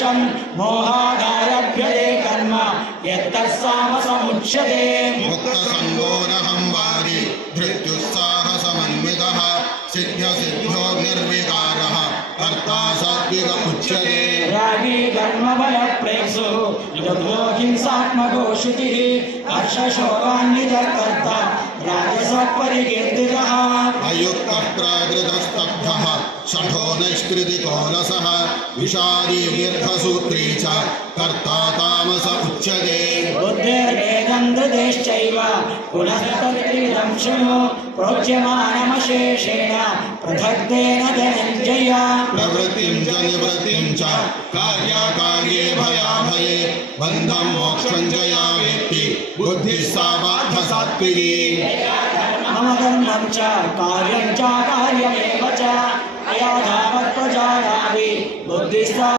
तादृशं मोहादारभ्यते कर्म यत्तत्सामसमुच्यते मुक्तसङ्गोऽहं वारि धृत्युत्साहसमन्वितः सिद्ध्यसिद्ध्यो निर्विकारः कर्ता सात्विक उच्यते रागी कर्मबलप्रेप्सु लुब्धो हिंसात्मको शुचिः हर्षशोकान्वितकर्ता राजसः परिकीर्तितः अयुक्तः प्राकृतस्तब्धः शठो नैष्कृतिकोलसः विषादी दीर्घसूत्री च कर्ता तामस उच्यते बुद्धिर्वेदं हृदेश्चैव पुनः तत्त्रिविधं शृणु प्रोच्यमानमशेषेण पृथक्तेन धनञ्जय प्रवृत्तिं च निवृत्तिं च कार्याकार्ये भयाभये बन्धं मोक्षं च या वेत्ति बुद्धिः सा पार्थसात्विकी मम धर्मं च कार्यं च कार्यमेव च अया धावत् प्रजानाति बुद्धिः सा